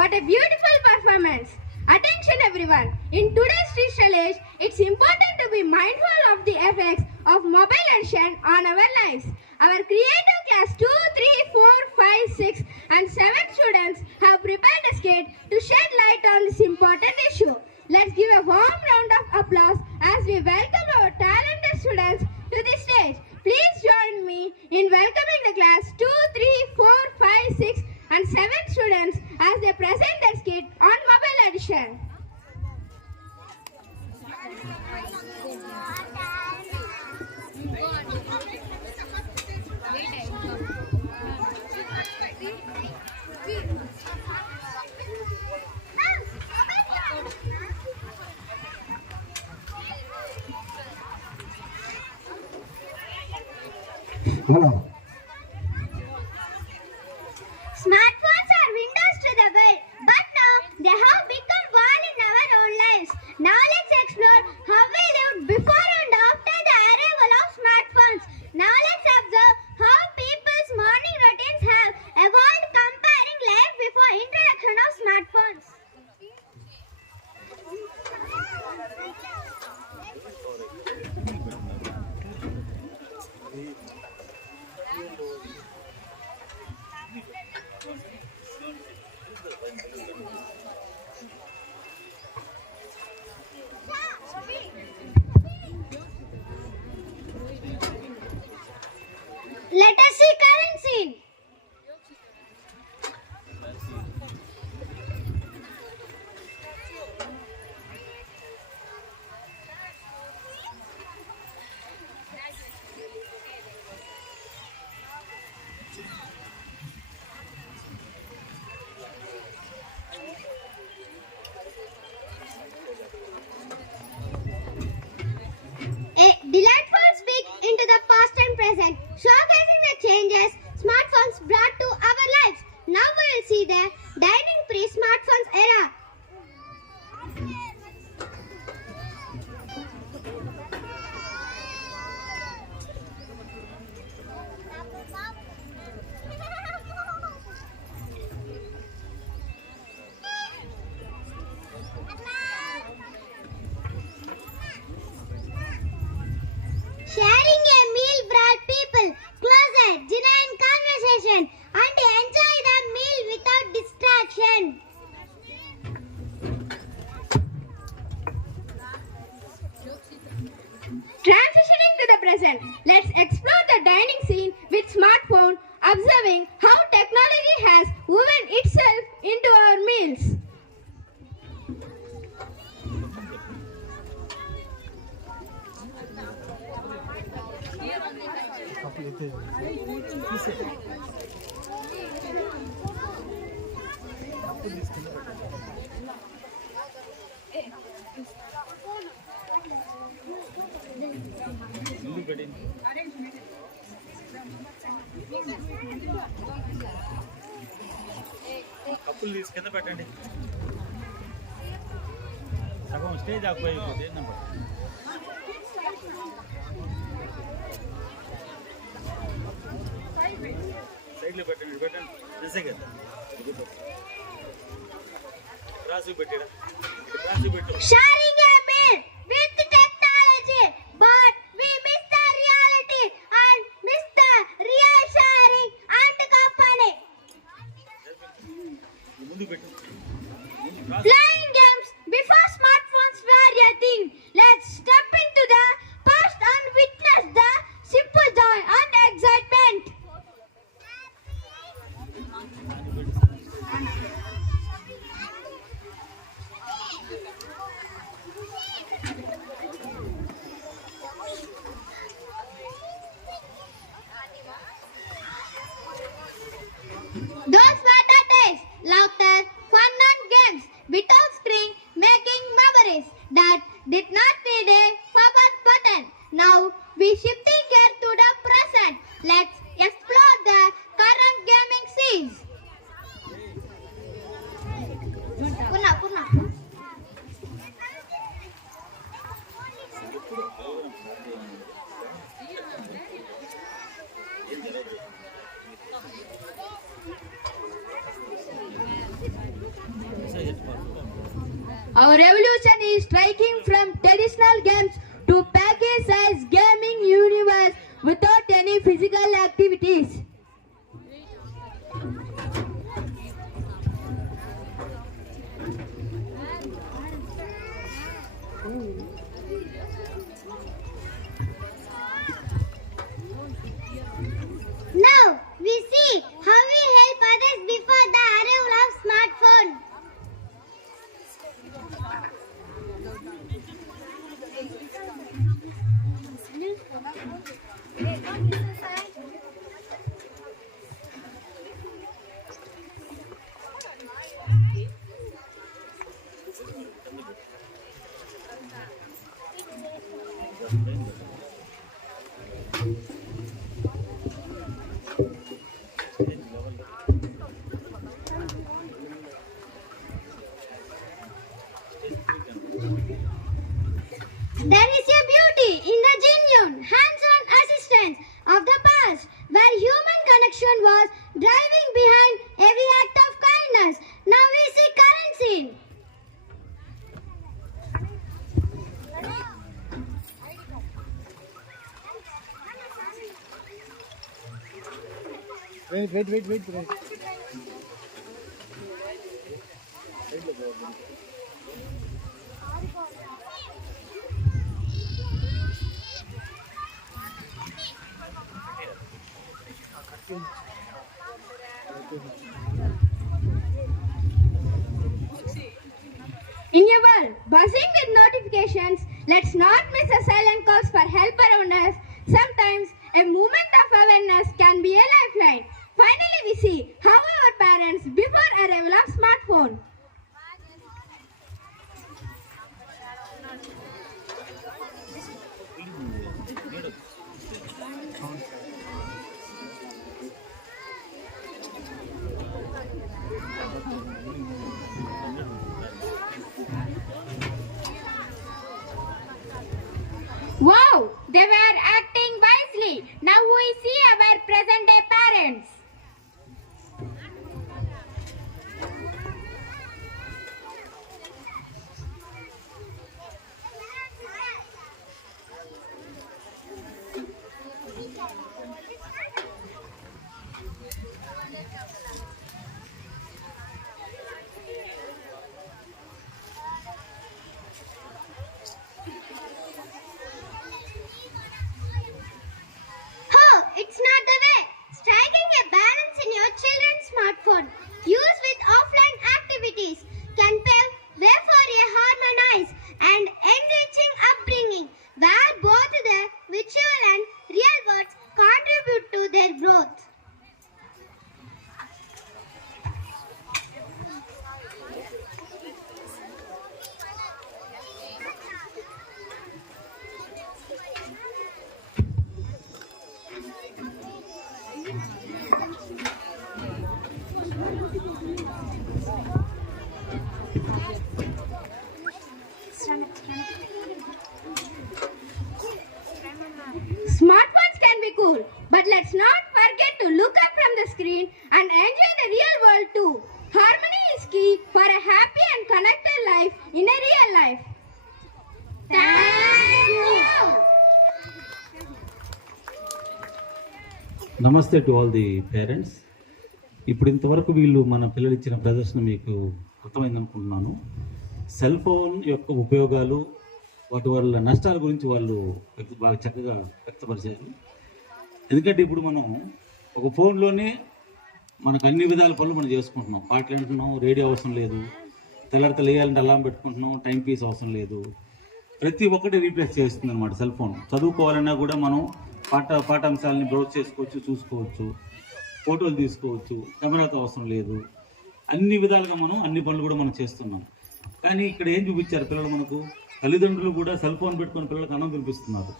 What a beautiful performance! Attention everyone! In today's digital age, it's important to be mindful of the effects of mobile addiction on our lives. Our creative class 2, 3, 4, 5, 6 and 7 students have prepared a skit to shed light on this important issue. Let's give a warm round of applause as we welcome our talented students to the stage. Please join me in welcoming the class 2, 3, 4, 5, 6 and 7 students as they present their skit on mobile addiction. Hello. Smartphones are windows to the world, but now they have become wall in our own lives. Now let's explore how we lived before and after the arrival of smartphones. Now let's observe how people's morning routines have evolved comparing life before introduction of smartphones. Let us see current scene. A delightful peek into the past and present, showcasing the changes smartphones brought to our lives. Now we will see the dining pre-smartphones era. Sharing a meal brought people closer, genuine conversation, and enjoy the meal without distraction. Transitioning to the present, let's explore the dining scene with smartphone, observing how technology has woven itself into our meals. కప్పులు తీసి కింద పెట్టండి సగం స్టేజ్ ఆకుపోయిపోతే నెంబర్ సైడ్లో పెట్టండి పెట్టండి నిజే కదా రాసి పెట్టాడా రాసి పెట్టు Sharing a meal with technology, but we miss the reality and miss the real sharing and company. ముందు పెట్టు Playing games before smartphones were a thing. Let's step into the past and witness the simple joy and excitement. Those were the days, laughter, fun and games without Our revolution is striking from traditional games to package-sized gaming universe without any physical activities. Now we see how we help others before the arrival of smartphone. There is a beauty in the genuine, hands-on assistance of the past, where human connection was driving behind every act of kindness. Now we see current scene. Wait. In a world buzzing with notifications, let's not miss the silent calls for help around us. Sometimes a moment of awareness can be a lifeline. Finally, we see how our parents before arrival of smartphone. Wow, they were acting wisely. Now we see our present day parents. Oh, it's not the way. Striking a balance in your children's smartphone, used with offline activities, can pave way for a harmonized and enriching upbringing, where both the virtual and real worlds contribute to their growth. Smartphones can be cool, but let's not forget to look up from the screen and enjoy the real world too. Harmony is key for a happy and connected life in a real life. Thank you. నమస్తే to all the parents. ఇప్పుడు ఇంతవరకు వీళ్ళు మన పిల్లలు ఇచ్చిన ప్రదర్శన మీకు అర్థమైంది అనుకుంటున్నాను. సెల్ ఫోన్ యొక్క ఉపయోగాలు, వాటి వల్ల నష్టాల గురించి వాళ్ళు బాగా చక్కగా వ్యక్తపరిచారు. ఎందుకంటే ఇప్పుడు మనం ఒక ఫోన్లోనే మనకు అన్ని విధాల పనులు మనం చేసుకుంటున్నాం. పాటలు వింటున్నాం, రేడియో అవసరం లేదు, తెల్లారితో లేయాలంటే అలారం పెట్టుకుంటున్నాం, టైం పీస్ అవసరం లేదు. ప్రతి ఒక్కటి రీప్లేస్ చేస్తుంది అనమాట సెల్ ఫోన్. చదువుకోవాలన్నా కూడా మనం పాఠాంశాలని బ్రౌజ్ చేసుకోవచ్చు, చూసుకోవచ్చు, ఫోటోలు తీసుకోవచ్చు, కెమెరాతో అవసరం లేదు. అన్ని విధాలుగా మనం అన్ని పనులు కూడా మనం చేస్తున్నాం. కానీ ఇక్కడ ఏం చూపించారు పిల్లలు మనకు? తల్లిదండ్రులు కూడా సెల్ ఫోన్ పెట్టుకుని పిల్లలకు అన్నం తినిపిస్తున్నారు.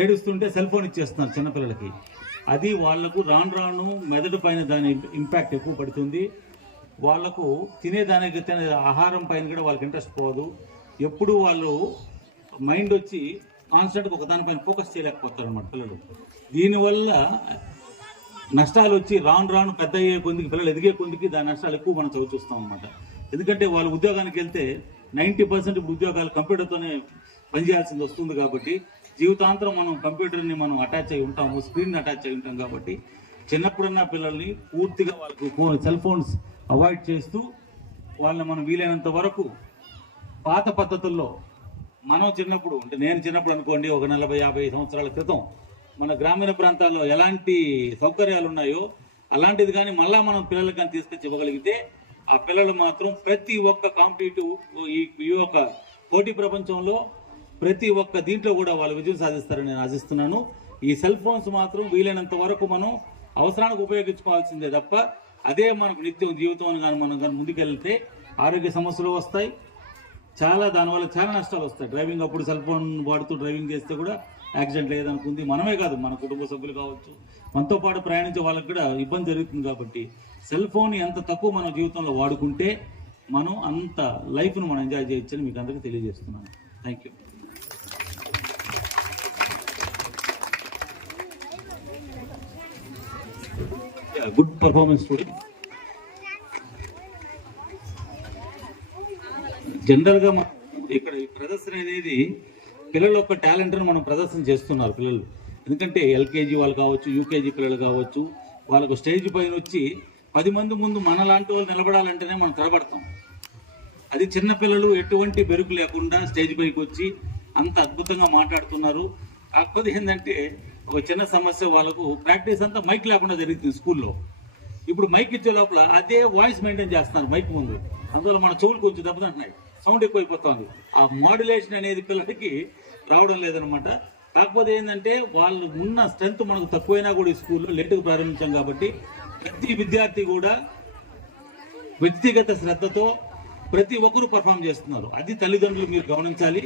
ఏడుస్తుంటే సెల్ ఫోన్ ఇచ్చేస్తున్నారు చిన్నపిల్లలకి. అది వాళ్లకు రాను రాను మెదడు పైన దాని ఇంపాక్ట్ ఎక్కువ పడుతుంది. వాళ్లకు తినేదానికి ఆహారం పైన కూడా వాళ్ళకి ఇంట్రెస్ట్ పోదు. ఎప్పుడు వాళ్ళు మైండ్ వచ్చి కాన్స్టెంట్గా ఒక దానిపైన ఫోకస్ చేయలేకపోతారు అన్నమాట పిల్లలు. దీనివల్ల నష్టాలు వచ్చి రాను రాను పెద్ద అయ్యే కొద్దికి, పిల్లలు ఎదిగే కొద్దికి దాని నష్టాలు ఎక్కువ మనం చవి చూస్తాం అనమాట. ఎందుకంటే వాళ్ళు ఉద్యోగానికి వెళ్తే 90% ఇప్పుడు ఉద్యోగాలు కంప్యూటర్తోనే పనిచేయాల్సింది వస్తుంది కాబట్టి జీవితాంతరం మనం కంప్యూటర్ని మనం అటాచ్ అయి ఉంటాము, స్క్రీన్ అటాచ్ అయి ఉంటాం కాబట్టి చిన్నప్పుడున్న పిల్లల్ని పూర్తిగా వాళ్ళకు సెల్ ఫోన్స్ అవాయిడ్ చేస్తూ వాళ్ళని మనం వీలైనంత వరకు పాత పద్ధతుల్లో మనం చిన్నప్పుడు అంటే నేను చిన్నప్పుడు అనుకోండి ఒక 40-50 సంవత్సరాల క్రితం మన గ్రామీణ ప్రాంతాల్లో ఎలాంటి సౌకర్యాలు ఉన్నాయో అలాంటిది కానీ మళ్ళా మనం పిల్లలకు కానీ తీసుకొచ్చి ఇవ్వగలిగితే ఆ పిల్లలు మాత్రం ప్రతి ఒక్క కాంపిటేటివ్ ఈ యొక్క పోటీ ప్రపంచంలో ప్రతి ఒక్క దీంట్లో కూడా వాళ్ళు విజయం సాధిస్తారని నేను ఆశిస్తున్నాను. ఈ సెల్ ఫోన్స్ మాత్రం వీలైనంత వరకు మనం అవసరానికి ఉపయోగించుకోవాల్సిందే తప్ప అదే మనకు నిత్యం జీవితం కానీ మనం కానీ ముందుకెళ్తే ఆరోగ్య సమస్యలు వస్తాయి, దానివల్ల చాలా నష్టాలు వస్తాయి. డ్రైవింగ్ అప్పుడు సెల్ ఫోన్ వాడుతూ డ్రైవింగ్ చేస్తే కూడా యాక్సిడెంట్ లేదనుకుంది మనమే కాదు, మన కుటుంబ సభ్యులు కావచ్చు, మనతో పాటు ప్రయాణించే వాళ్ళకి కూడా ఇబ్బంది జరుగుతుంది. కాబట్టి సెల్ ఫోన్ ఎంత తక్కువ మన జీవితంలో వాడుకుంటే మనం అంత లైఫ్ను మనం ఎంజాయ్ చేయొచ్చని మీకు అందరికీ తెలియజేస్తున్నాను. Thank you. Good performance student. జనరల్గా ఇక్కడ ఈ ప్రదర్శన అనేది పిల్లల యొక్క టాలెంట్ను మనం ప్రదర్శన చేస్తున్నారు పిల్లలు. ఎందుకంటే ఎల్కేజీ వాళ్ళు కావచ్చు, యూకేజీ పిల్లలు కావచ్చు, వాళ్ళకు స్టేజ్ పైన వచ్చి 10 మంది ముందు మనలాంటి వాళ్ళు నిలబడాలంటేనే మనం తడబడతాం. అది చిన్నపిల్లలు ఎటువంటి బెరుకు లేకుండా స్టేజ్ పైకి వచ్చి అంత అద్భుతంగా మాట్లాడుతున్నారు. కాకపోతే ఏంటంటే ఒక చిన్న సమస్య, వాళ్ళకు ప్రాక్టీస్ అంతా మైక్ లేకుండా జరుగుతుంది స్కూల్లో. ఇప్పుడు మైక్ ఇచ్చే లోపల అదే వాయిస్ మెయింటైన్ చేస్తున్నారు మైక్ ముందు, అందువల్ల మన చెవులు కొంచెం దెబ్బతింటున్నాయి, సౌండ్ ఎక్కువైపోతుంది. ఆ మాడ్యులేషన్ అనేది పిల్లలకి రావడం లేదనమాట. కాకపోతే ఏంటంటే వాళ్ళు ఉన్న స్ట్రెంత్ మనకు తక్కువైనా కూడా ఈ స్కూల్లో లేటుగా ప్రారంభించాం కాబట్టి ప్రతి విద్యార్థి కూడా వ్యక్తిగత శ్రద్ధతో ప్రతి ఒక్కరూ పర్ఫామ్ చేస్తున్నారు. అది తల్లిదండ్రులు మీరు గమనించాలి.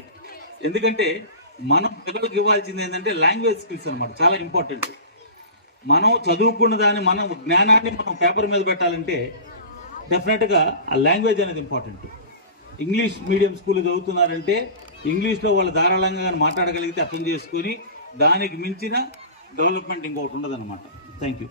ఎందుకంటే మనం పిల్లలకు ఇవ్వాల్సింది ఏంటంటే లాంగ్వేజ్ స్కిల్స్ అనమాట, చాలా ఇంపార్టెంట్. మనం చదువుకున్న దాన్ని మనం జ్ఞానాన్ని మనం పేపర్ మీద పెట్టాలంటే డెఫినెట్గా ఆ లాంగ్వేజ్ అనేది ఇంపార్టెంట్. ఇంగ్లీష్ మీడియం స్కూల్ చదువుతున్నారంటే ఇంగ్లీష్లో వాళ్ళు ధారాళంగా మాట్లాడగలిగితే అర్థం చేసుకొని దానికి మించిన డెవలప్మెంట్ ఇంకొకటి ఉండదన్నమాట. Thank you.